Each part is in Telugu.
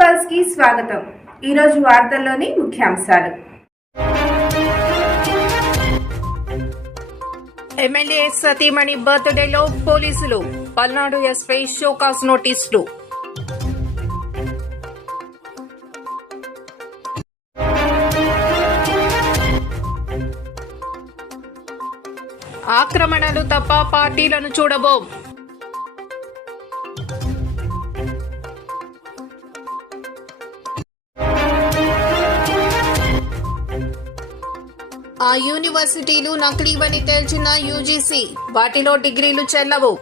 పల్స్కి స్వాగతం. ఈరోజు వార్తల్లోని ముఖ్యాంశాలు. ఎమ్మెల్యే సతీమణి బర్త్డేలో పోలీసులు పల్నాడు ఎస్పై షోకాస్ నోటీసులు. ఆక్రమణలు తప్ప పార్టీలను చూడబోం. ఆ యూనివర్సిటీలు నకిలీవని తేల్చిన యూజీసీ. వాటిలో డిగ్రీలు చెల్లవు.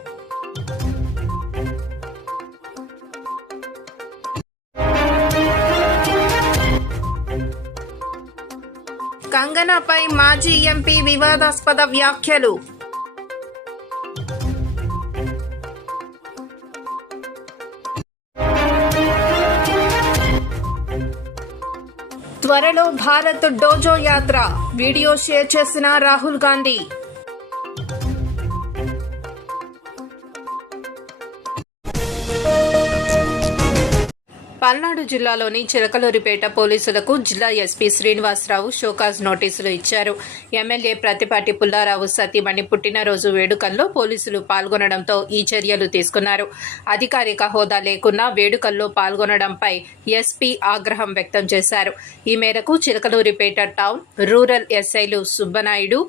కంగనాపై మాజీ ఎంపీ వివాదాస్పద వ్యాఖ్యలు. త్వరలో Bharat dojo Yatra. Video share చేసిన రాహుల్ గాంధీ. పల్నాడు జిల్లాలోని చిలకలూరిపేట పోలీసులకు జిల్లా ఎస్పీ శ్రీనివాసరావు షోకాజ్ నోటీసులు ఇచ్చారు. ఎమ్మెల్యే ప్రతిపాటి పుల్లారావు సతీమణి పుట్టినరోజు వేడుకల్లో పోలీసులు పాల్గొనడంతో ఈ చర్యలు తీసుకున్నారు. అధికారిక హోదా లేకున్నా వేడుకల్లో పాల్గొనడంపై ఎస్పీ ఆగ్రహం వ్యక్తం చేశారు. ఈ మేరకు చిలకలూరిపేట టౌన్ రూరల్ ఎస్ఐలు సుబ్బనాయుడు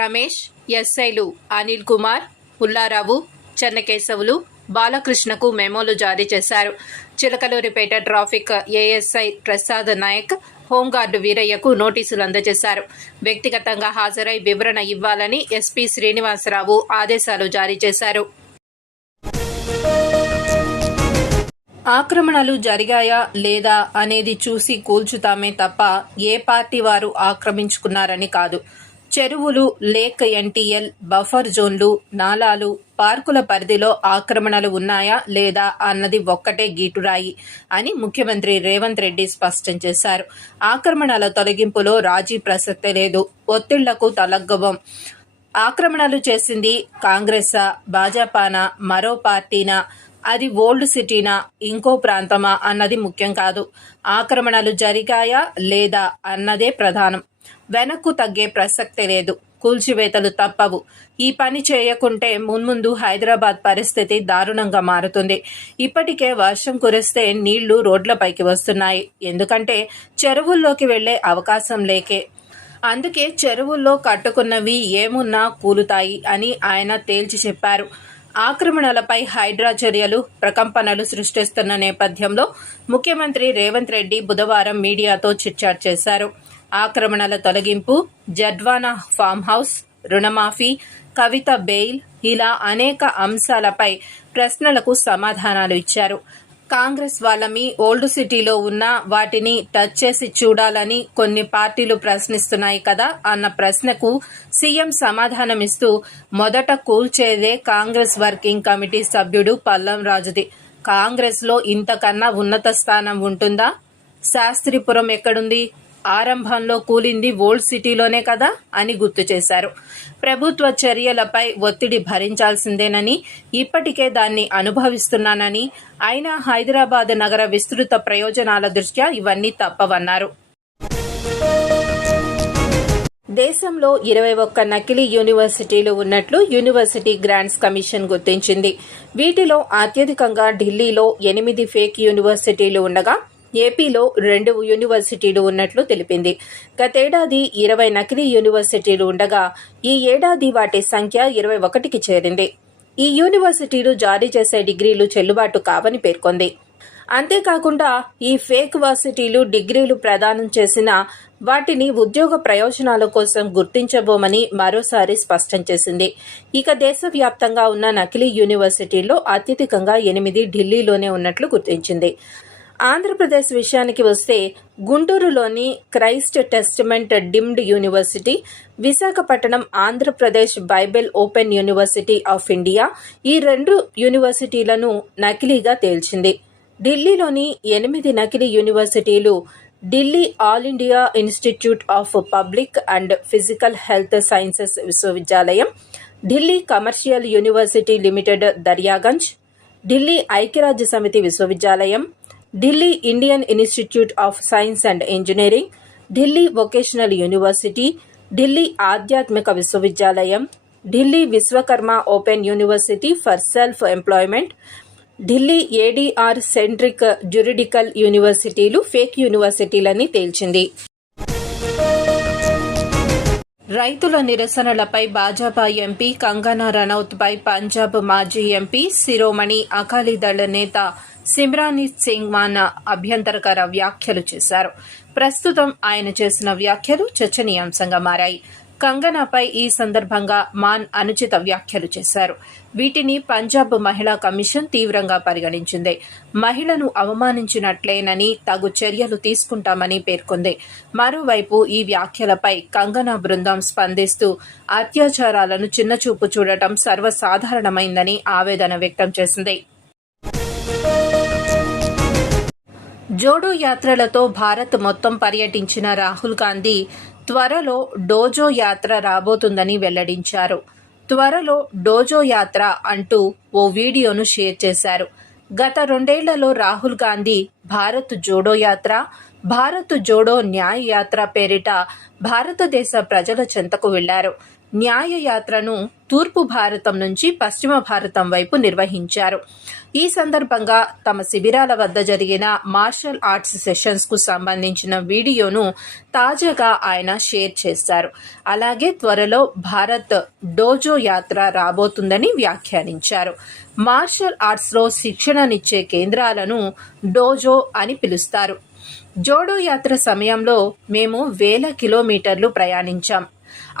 రమేష్ ఎస్ఐలు అనిల్ కుమార్ పుల్లారావు చెన్నకేశవులు బాలకృష్ణకు మెమోలు జారీ చేశారు. Chilakaluripet traffic ASI Prasad Nayak home guard వీరయ్యకు నోటీసులు అందజేశారు. వ్యక్తిగతంగా హాజరై వివరణ ఇవ్వాలని ఎస్పీ శ్రీనివాసరావు ఆదేశాలు జారీ చేశారు. ఆక్రమణలు జరిగాయా లేదా అనేది చూసి కూల్చుతామే తప్ప ఏ పార్టీ వారు ఆక్రమించుకున్నారని కాదు. చెరువులు లేక్ ఎన్టీఎల్ బఫర్ జోన్లు నాలాలు పార్కుల పరిధిలో ఆక్రమణలు ఉన్నాయా లేదా అన్నది ఒక్కటే గీటురాయి అని ముఖ్యమంత్రి రేవంత్ రెడ్డి స్పష్టం చేశారు. ఆక్రమణల తొలగింపులో రాజీ ప్రసక్తే లేదు. ఒత్తిళ్ళకు తలగ్గవం. ఆక్రమణలు చేసింది కాంగ్రెసా భాజపానా మరో పార్టీనా? అది ఓల్డ్ సిటీనా? ఇంకో ప్రాంతమా? అన్నది ముఖ్యం కాదు. ఆక్రమణలు జరిగాయా లేదా? అన్నదే ప్రధానం. వెనక్కు తగ్గే ప్రసక్తే లేదు. కూల్చివేతలు తప్పవు. ఈ పని చేయకుంటే మున్ముందు హైదరాబాద్ పరిస్థితి దారుణంగా మారుతుంది. ఇప్పటికే వర్షం కురిస్తే నీళ్ళు రోడ్లపైకి వస్తున్నాయి. ఎందుకంటే చెరువుల్లోకి వెళ్ళే అవకాశం లేకే. అందుకే చెరువుల్లో కట్టుకున్నవి ఏమున్నా కూలుతాయి అని ఆయన తేల్చి చెప్పారు. ఆక్రమణలపై హైడ్రా చర్యలు ప్రకంపనలు సృష్టిస్తున్న నేపథ్యంలో ముఖ్యమంత్రి రేవంత్ రెడ్డి బుధవారం మీడియాతో చిట్చాట్ చేశారు. ఆక్రమణల తొలగింపు జడ్వానా ఫామ్ హౌస్ రుణమాఫీ కవిత బెయిల్ ఇలా అనేక అంశాలపై ప్రశ్నలకు సమాధానాలు ఇచ్చారు. కాంగ్రెస్ వాళ్ళమి ఓల్డ్ సిటీలో ఉన్న వాటిని టచ్ చేసి చూడాలని కొన్ని పార్టీలు ప్రశ్నిస్తున్నాయి కదా అన్న ప్రశ్నకు సీఎం సమాధానమిస్తూ మొదట కూల్చేదే కాంగ్రెస్ వర్కింగ్ కమిటీ సభ్యుడు పల్లం రాజుది. కాంగ్రెస్లో ఇంతకన్నా ఉన్నత స్థానం ఉంటుందా? శాస్త్రిపురం ఎక్కడుంది? ఆరంభంలో కూలింది ఓల్డ్ సిటీలోనే కదా అని గుర్తు చేశారు. ప్రభుత్వ చర్యలపై ఒత్తిడి భరించాల్సిందేనని ఇప్పటికే దాన్ని అనుభవిస్తున్నానని అయినా హైదరాబాద్ నగర విస్తృత ప్రయోజనాల దృష్ట్యా ఇవన్నీ తప్పవన్నారు. దేశంలో ఇరవై ఒక్క నకిలీ యూనివర్సిటీలు ఉన్నట్లు యూనివర్సిటీ గ్రాంట్స్ కమిషన్ గుర్తించింది. వీటిలో అత్యధికంగా ఢిల్లీలో ఎనిమిది ఫేక్ యూనివర్సిటీలు ఉండగా ఏపీలో రెండు యూనివర్సిటీలు ఉన్నట్లు తెలిపింది. గతేడాది ఇరవై నకిలీ యూనివర్సిటీలు ఉండగా ఈ ఏడాది వాటి సంఖ్య ఇరవై ఒకటికి చేరింది. ఈ యూనివర్సిటీలు జారీ చేసే డిగ్రీలు చెల్లుబాటు కావని పేర్కొంది. అంతేకాకుండా ఈ ఫేక్ వర్సిటీలు డిగ్రీలు ప్రదానం చేసిన వాటిని ఉద్యోగ ప్రయోజనాల కోసం గుర్తించబోమని మరోసారి స్పష్టం చేసింది. ఇక దేశవ్యాప్తంగా ఉన్న నకిలీ యూనివర్సిటీల్లో అత్యధికంగా ఎనిమిది ఢిల్లీలోనే ఉన్నట్లు గుర్తించింది. ఆంధ్రప్రదేశ్ విషయానికి వస్తే గుంటూరులోని Christ testament deemed university Visakhapatnam Andhra Pradesh bible open university of India ఈ రెండు యూనివర్సిటీలను నకిలీగా తేల్చింది. ఢిల్లీలోని ఎనిమిది నకిలీ యూనివర్సిటీలు Delhi all India institute of public and physical health sciences విశ్వవిద్యాలయం Delhi commercial university limited Daryaganj Delhi ఐక్యరాజ్య సమితి విశ్వవిద్యాలయం Delhi Indian institute of science and engineering Delhi vocational university Delhi ఆధ్యాత్మిక విశ్వవిద్యాలయం Delhi Vishwakarma open university for self employment Delhi ADR centric juridical యూనివర్సిటీలు ఫేక్ యూనివర్సిటీలని తేల్చింది. రైతుల నిరసనలపై భాజపా ఎంపీ కంగనా రనౌత్పై పంజాబ్ మాజీ ఎంపీ శిరోమణి అకాలీదళ నేత సిమ్రానీత్ సింగ్ మాన అభ్యంతరకర వ్యాఖ్యలు చేశారు. ప్రస్తుతం ఆయన చేసిన వ్యాఖ్యలు చర్చనీయాంశంగా మారాయి. కంగనాపై ఈ సందర్భంగా మాన్ అనుచిత వ్యాఖ్యలు చేశారు. వీటిని పంజాబ్ మహిళా కమిషన్ తీవ్రంగా పరిగణించింది. మహిళను అవమానించినట్లేనని తగు చర్యలు తీసుకుంటామని పేర్కొంది. మరోవైపు ఈ వ్యాఖ్యలపై కంగనా బృందం స్పందిస్తూ అత్యాచారాలను చిన్నచూపు చూడటం సర్వసాధారణమైందని ఆవేదన వ్యక్తం చేసింది. జోడో యాత్రలతో భారత్ మొత్తం పర్యటించిన రాహుల్ గాంధీ త్వరలో డోజో యాత్ర రాబోతుందని వెల్లడించారు. త్వరలో డోజో యాత్ర అంటూ ఓ వీడియోను షేర్ చేశారు. గత రెండేళ్ళలో రాహుల్ గాంధీ భారత్ జోడో యాత్ర భారత్ జోడో న్యాయ యాత్ర పేరిట భారతదేశ ప్రజల చెంతకు వెళ్ళారు. న్యాయయాత్రను తూర్పు భారతం నుంచి పశ్చిమ భారతం వైపు నిర్వహించారు. ఈ సందర్భంగా తమ శిబిరాల వద్ద జరిగిన మార్షల్ ఆర్ట్స్ సెషన్స్కు సంబంధించిన వీడియోను తాజాగా ఆయన షేర్ చేశారు. అలాగే త్వరలో భారత్ డోజో యాత్ర రాబోతుందని వ్యాఖ్యానించారు. మార్షల్ ఆర్ట్స్లో శిక్షణనిచ్చే కేంద్రాలను డోజో అని పిలుస్తారు. జోడో యాత్ర సమయంలో మేము వేల కిలోమీటర్లు ప్రయాణించాం.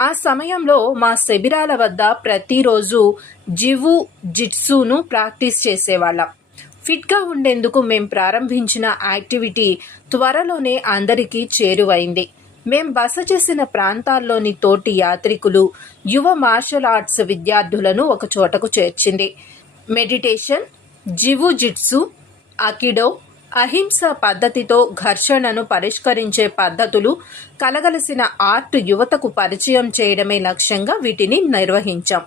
ఆ సమయంలో మా శిబిరాల వద్ద ప్రతిరోజు జివు జిట్సును ప్రాక్టీస్ చేసేవాళ్ళం. ఫిట్గా ఉండేందుకు మేం ప్రారంభించిన యాక్టివిటీ త్వరలోనే అందరికీ చేరువైంది. మేం బస చేసిన ప్రాంతాల్లోని తోటి యాత్రికులు యువ మార్షల్ ఆర్ట్స్ విద్యార్థులను ఒక చోటకు చేర్చింది. మెడిటేషన్ జివు జిట్సు అకిడో అహింస పద్ధతితో ఘర్షణను పరిష్కరించే పద్ధతులు కలగలసిన ఆర్ట్ యువతకు పరిచయం చేయడమే లక్ష్యంగా వీటిని నిర్వహించాం.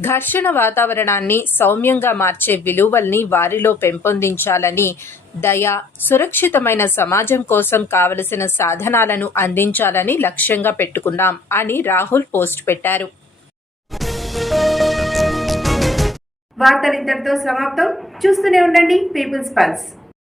ఘర్షణ వాతావరణాన్ని సౌమ్యంగా మార్చే విలువల్ని వారిలో పెంపొందించాలని దయ సురక్షితమైన సమాజం కోసం కావలసిన సాధనాలను అందించాలని లక్ష్యంగా పెట్టుకున్నాం అని రాహుల్ పోస్ట్ పెట్టారు. వార్తలు ఇంతటితో సమాప్తం. చూస్తూనే ఉండండి. People's pulse.